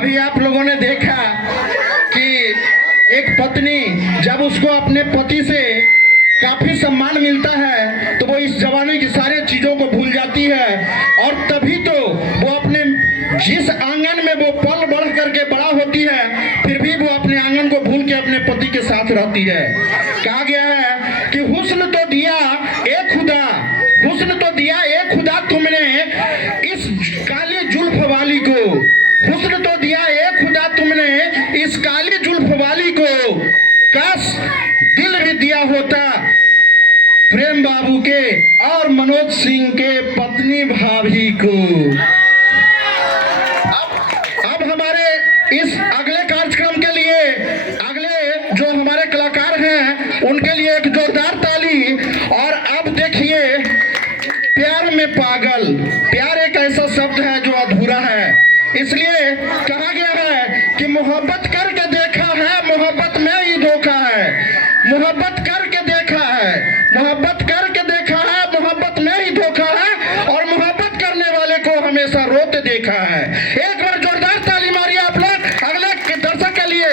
अभी आप लोगों ने देखा कि एक पत्नी जब उसको अपने पति से काफी सम्मान मिलता है तो वो इस जवानी की सारी चीजों को भूल जाती है, और तभी तो वो अपने जिस आंगन में वो पल बढ़ करके बड़ा होती है फिर भी वो अपने आंगन को भूल के अपने पति के साथ रहती है। कहा गया है कि हुस्न तो दिया ए खुदा, हुस्न तो दिया ए खुदा तुमने इस काली जुल्फ वाली को, हुस्न तो दिया ए खुदा तुमने इस काली जुल्फ वाली को, काश दिल भी दिया होता प्रेम बाबू के और मनोज सिंह के पत्नी भाभी को। अब हमारे इस अगले कार्यक्रम के लिए अगले जो हमारे कलाकार हैं उनके लिए एक जोरदार ताली। और अब देखिए, प्यार में पागल, प्यार एक ऐसा शब्द है जो अधूरा है, इसलिए कहा गया है कि मोहब्बत करके देखा है मोहब्बत में ही धोखा है, मोहब्बत करके देखा है, मोहब्बत करके देखा है मोहब्बत में ही धोखा है, और मोहब्बत करने वाले को हमेशा रोते देखा है। एक बार जोरदार ताली मारिए आप लोग अगले दर्शक के लिए।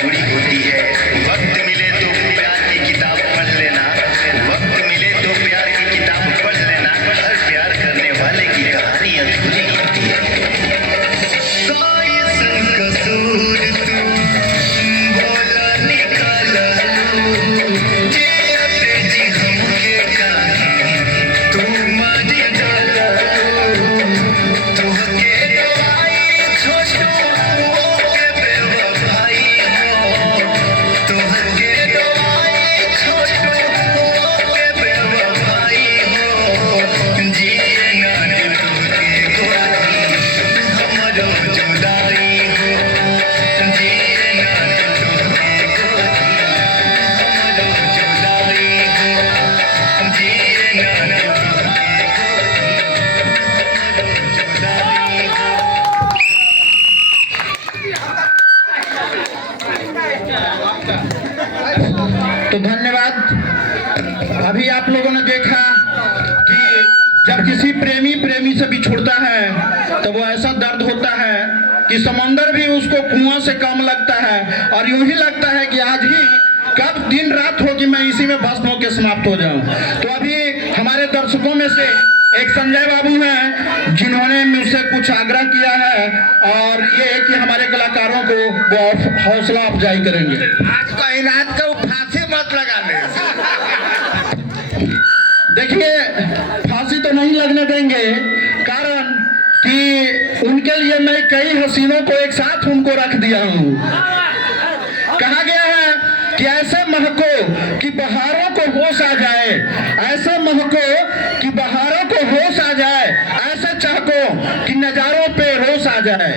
अधूरी होती है। वक्त मिले तो प्यार की किताब पढ़ लेना, वक्त मिले तो प्यार की किताब पढ़ लेना, हर प्यार करने वाले की कहानी अधूरी होती है। कोई संग कसूर तू बोला निकाला जीते जी हमके काहे तू मारी डाला तुहके दवाई छोटू ओके बेवफाई हो, तुहके दवाई छोटू ओके बेवफाई हो, जिए ना तुहके गोरी हमरो जुदाई हो, जिए ना तुहके गोरी हमरो जुदाई हो, जिए ना तुहके गोरी हमरो जुदाई हो। तो धन्यवाद। अभी आप लोगों ने देखा कि जब किसी प्रेमी से बिछुड़ता है तो वो ऐसा दर्द होता है कि समंदर भी उसको कुआं से कम लगता है, और यूं ही लगता है कि आज ही कब दिन रात हो कि मैं इसी में भस्म होकर समाप्त हो जाऊं। तो अभी हमारे दर्शकों में से एक संजय बाबू हैं जिन्होंने मुझसे कुछ आग्रह किया है, और ये है कि हमारे कलाकारों को वो हौसला अफजाई करेंगे। आज कहीं रात को फांसी मत लगाने। देखिए, फांसी तो नहीं लगने देंगे, कारण कि उनके लिए मैं कई हसीनों को एक साथ उनको रख दिया हूँ। कहा गया है कि ऐसे महको कि बहारों को होश आ जाए, ऐसे महको कि बहारों को होश आ जाए, ऐसे चहको कि नजारों पे रोश आ जाए।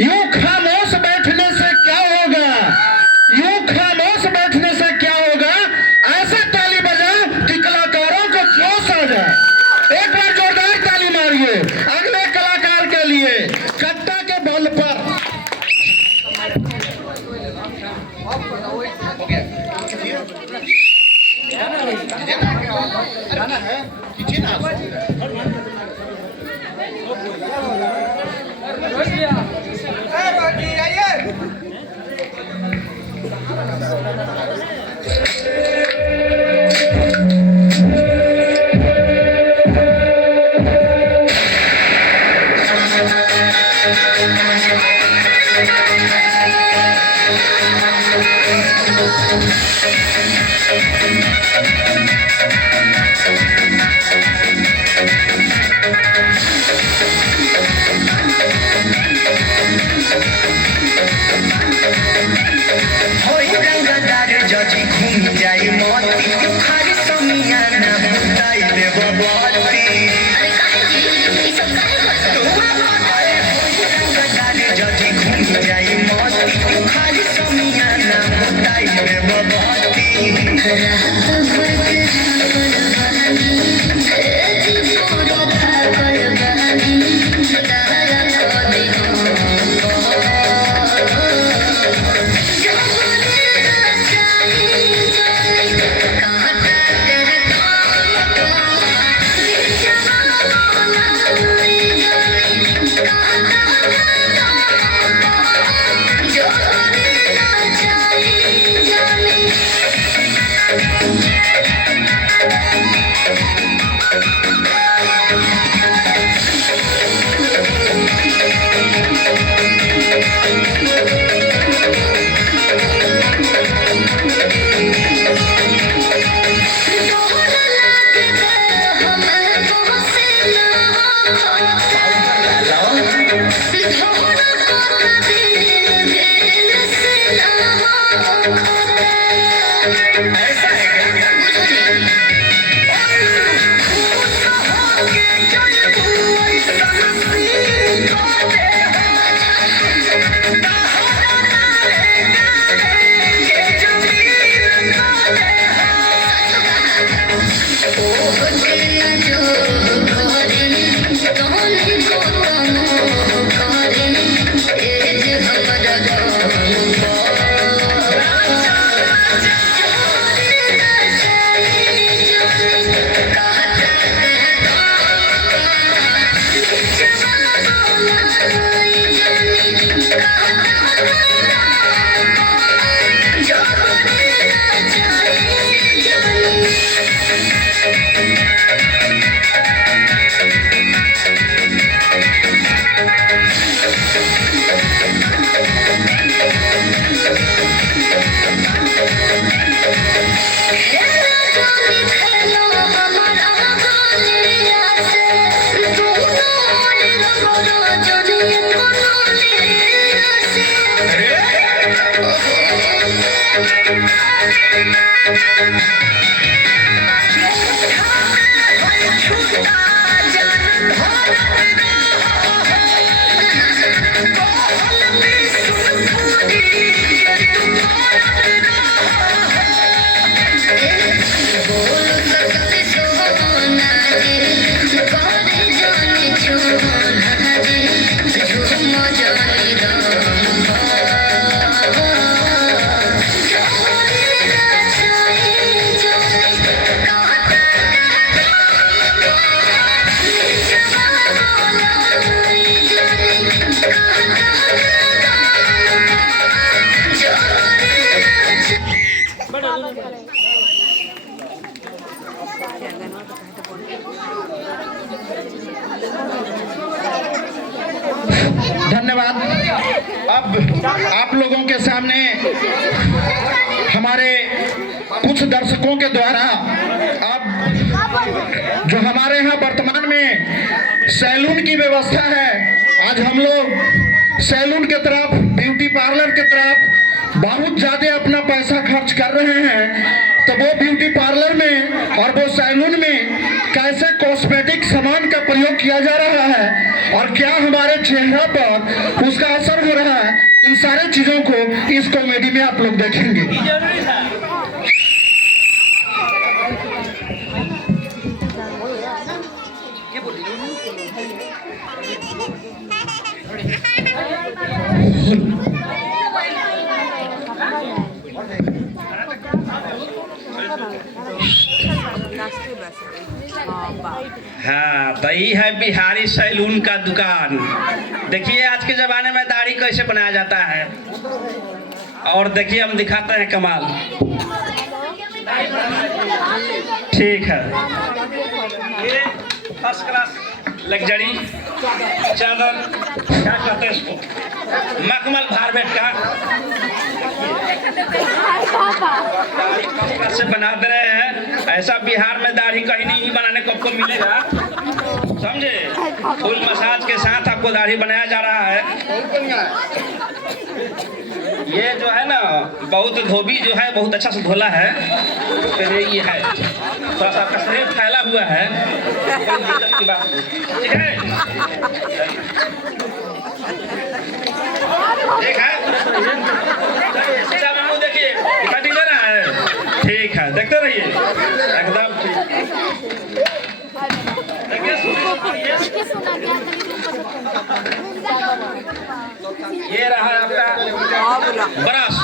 यूं खामोश बैठने से क्या होगा, यूं खामोश बैठने से क्या होगा, ऐसे ताली बजाओ कि कलाकारों को जोश आ जाए। एक बार जोरदार ताली मारिए अगले कलाकार के लिए, कट्टा के बल पर। होई रंगदार जजी घूम जाई मोती, खाली समियाना मुदाई देव बाती। रंगदार जजी घूम जाई मोती, खाली समियाना मुदाई देव बाती। जो धन्यवाद। अब आप लोगों के सामने हमारे कुछ दर्शकों के द्वारा अब जो हमारे यहाँ वर्तमान में सैलून की व्यवस्था है, आज हम लोग सैलून के तरफ, ब्यूटी पार्लर के तरफ बहुत ज्यादा अपना पैसा खर्च कर रहे हैं। तो वो ब्यूटी पार्लर में और वो सैलून में कैसे कॉस्मेटिक सामान का प्रयोग किया जा रहा है और क्या हमारे चेहरा पर उसका असर हो रहा है, इन सारे चीजों को इस कॉमेडी में आप लोग देखेंगे। हाँ, तो ये है बिहारी सैलून का दुकान। देखिए आज के जमाने में दाढ़ी कैसे बनाया जाता है, और देखिए हम दिखाते हैं कमाल। ठीक है, ये फर्स्ट क्लास लग्जरी चादर, क्या कहते हैं इसको, मखमल भारवेट का से बना दे रहे हैं। ऐसा बिहार में दाढ़ी कहीं नहीं बनाने को आपको मिलेगा, समझे। फुल मसाज के साथ आपको दाढ़ी बनाया जा रहा है। ये जो है ना, बहुत धोबी जो है बहुत अच्छा से धोला है। फिर ये है थोड़ा सा आपका शरीर फैला हुआ है, की बात ठीक है। ठीक है, सीधा मुंह देखिए, दिखाई दे रहा है। ठीक है, देखते रहिए एकदम ठीक। ये रहा आपका ब्रश।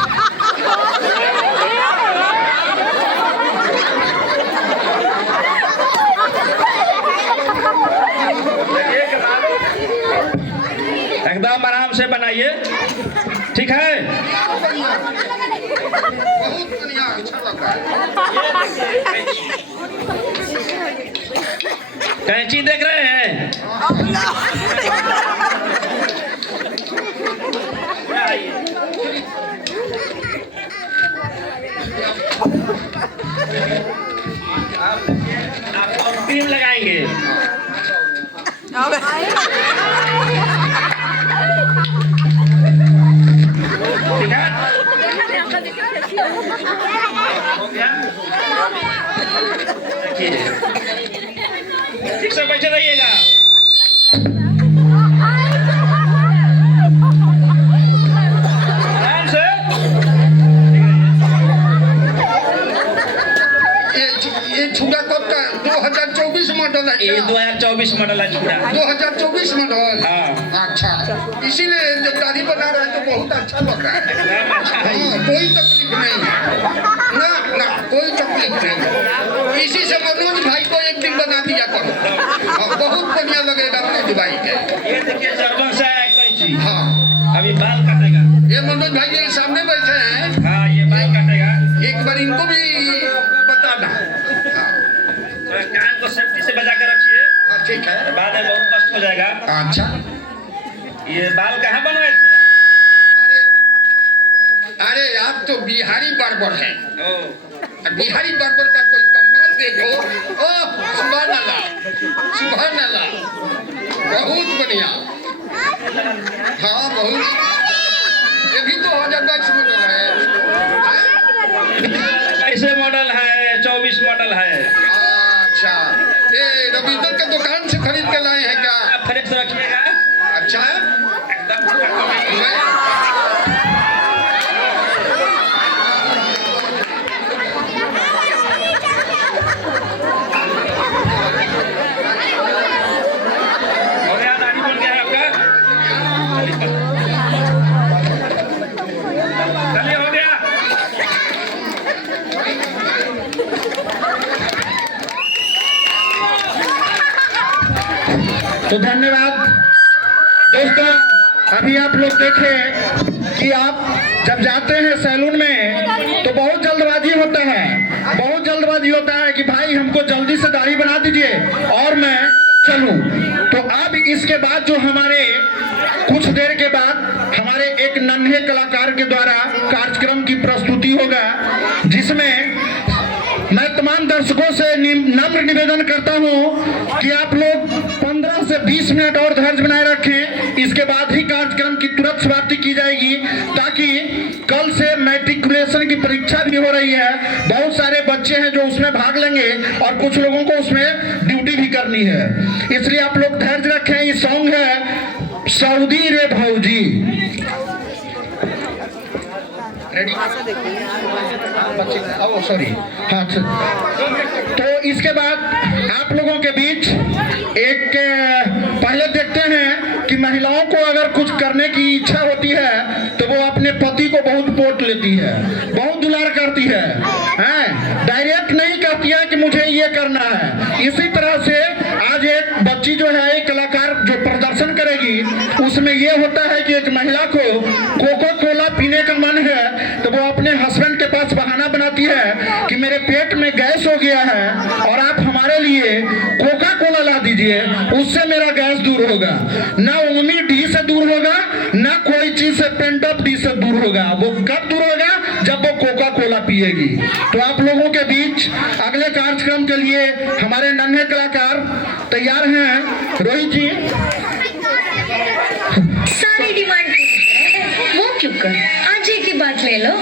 एकदम आराम से बनाइए, ठीक है। बहुत बढ़िया, अच्छा लग रहा है। कैंची देख रहे हैं? आप क्रीम लगाएंगे। ठीक है, हो गया। देखिए ठीक से बैठे रहिएगा। आराम से। ये छुड़ा कब का? 2024 मॉडल है। ये 2024 मॉडल है छुड़ा। 2024 मॉडल। हाँ। अच्छा, इसीलिए जब दाढ़ी बना रहे हैं तो बहुत अच्छा लग रहा है। एकदम अच्छा है। हाँ, कोई तकलीफ नहीं है ना, ना कोई तकलीफ नहीं है। इसी से मनोज भाई को एक दिन बना दिया करो। हाँ, बहुत बढ़िया लगेगा मनोज भाई के। ये देखिए जर्मन से आया कैंची। हाँ, अभी बाल काटेगा। ये मनोज भाई के सामने बैठे हैं। हाँ, ये बाल काटेगा। एक बार इनको भी बताना। हाँ, कान को सेफ्टी से बचा के रखिए, हाँ ठीक है। बाद में बहुत कष्ट हो जाएगा। अच्छा, ये बाल कहाँ बनवाए थे? अरे आप तो बिहारी बार्बर हैं। ओ, बिहारी बार्बर का कोई कमाल देखो। ओह, सुभान अल्लाह, सुभान अल्लाह, बहुत बढ़िया। हाँ, बहुत। ये भी तो 2022 में लग रहा है। 20 मॉडल है। अच्छा, ये रविंदर के दुकान से खरीद के लाए हैं क्या? आप फ्रेश रखिएगा। अच्छा है। एकदम हो गया, दाढ़ी बन गया है आपका। चलिए, हो गया। तो धन्यवाद दोस्तों। अभी आप लोग देखें कि आप जब जाते हैं सैलून में तो बहुत जल्दबाजी होता है, बहुत जल्दबाजी होता है कि भाई हमको जल्दी से दाढ़ी बना दीजिए और मैं चलूं। तो अब इसके बाद जो हमारे कुछ देर के बाद हमारे एक नन्हे कलाकार के द्वारा कार्यक्रम की प्रस्तुति होगा, जिसमें मैं तमाम दर्शकों से नम्र निवेदन करता हूं कि आप लोग 15 से 20 मिनट और धैर्य बनाए रखें। इसके बाद ही कार्यक्रम की तुरंत समाप्ति की जाएगी, ताकि कल से मैट्रिकुलेशन की परीक्षा भी हो रही है। बहुत सारे बच्चे हैं जो उसमें भाग लेंगे और कुछ लोगों को उसमें ड्यूटी भी करनी है, इसलिए आप लोग धैर्य रखें। ये सॉन्ग है सऊदी रे भौजी। रेडी? सॉरी, हाँ। तो इसके बाद आप लोगों के बीच एक पहले देखते हैं कि महिलाओं को अगर कुछ करने की इच्छा होती है तो वो अपने पति को बहुत पोट लेती है, बहुत दुलार करती है, डायरेक्ट नहीं कहती है कि मुझे ये करना है। इसी तरह से आज एक बच्ची जो है, एक कलाकार जो प्रदर्शन करेगी, उसमें ये होता है कि एक महिला को कोको कोला पीने का मन है तो वो अपने हस्बैंड के पास बहाना बनाती है कि मेरे पेट में गैस हो गया है और आप हमारे लिए कोका कोला ला दीजिए, उससे मेरा गैस दूर होगा। ना उंगली डी से दूर होगा, ना कोई चीज से पेंटअप डी से दूर होगा। वो कब दूर होगा? जब वो कोका कोला पिएगी। तो आप लोगों के बीच अगले कार्यक्रम के लिए हमारे नन्हे कलाकार तैयार हैं। रोहित जी, सारी डिमांड वो क्यों कर, आज एक ही बात ले लो।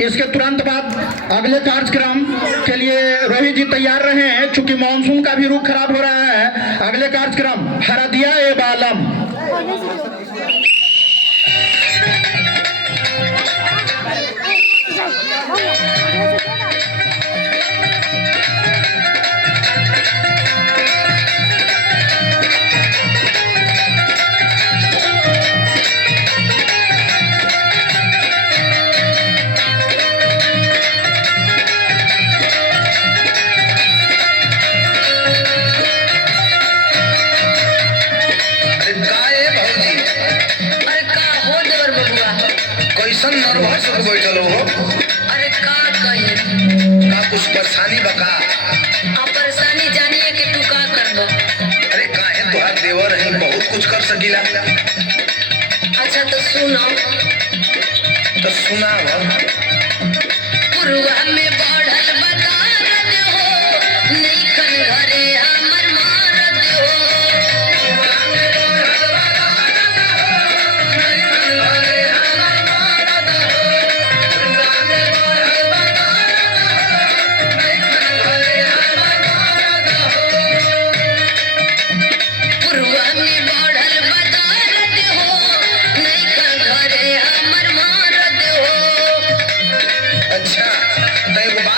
इसके तुरंत बाद अगले कार्यक्रम के लिए रोहित जी तैयार रहे हैं, चूंकि मानसून का भी रुख खराब हो रहा है। अगले कार्यक्रम हरदिया ए बालम। कुछ कर सकीला। अच्छा तो सुनो। तो सुनाव। पुरवा में बढ़ल बदारत हो, नैखन घरे हमर मारत हो। पुरवा में बढ़ल बदारत हो, नैखन घरे हमर मारत हो। अच्छा तो एगो बात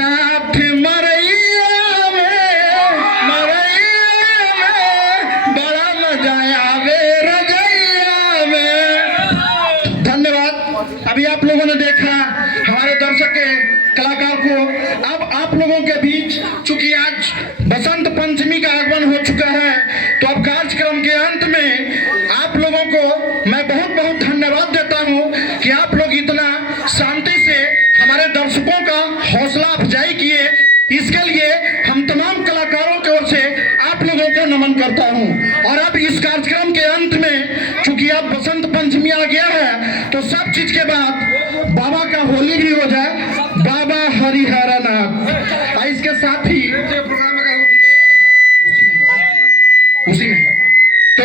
साथ मरैया में बड़ा मजा आवे रजैया में। धन्यवाद। अभी आप लोगों ने देखा हमारे दर्शक के कलाकार को। अब आप लोगों के बीच चूंकि आज बसंत पंचमी का आगमन हो चुका है, तो अब कार्यक्रम के अंत में आप लोगों को मैं बहुत बहुत धन्यवाद देता हूं कि आप लोग इतना शांति से हमारे दर्शकों का हौसला अफजाई किए। इसके लिए हम तमाम कलाकारों की ओर से आप लोगों को नमन करता हूं। और अब इस कार्यक्रम के अंत में चूंकि अब बसंत पंचमी आ गया है, तो सब चीज के बाद बाबा का होली भी हो जाए, बाबा हरिहर नाथ। और इसके साथ ही उसी में तो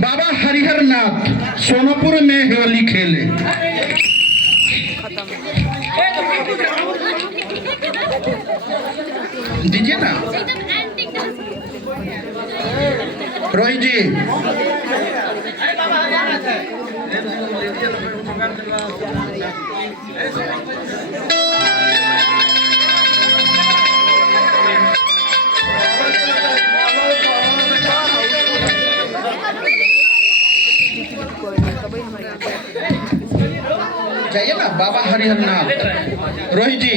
बाबा हरिहर नाथ सोनापुर में होली खेले। दीजिए ना रोहित जी। जाइए ना बाबा हरिहर नाथ। रोहित जी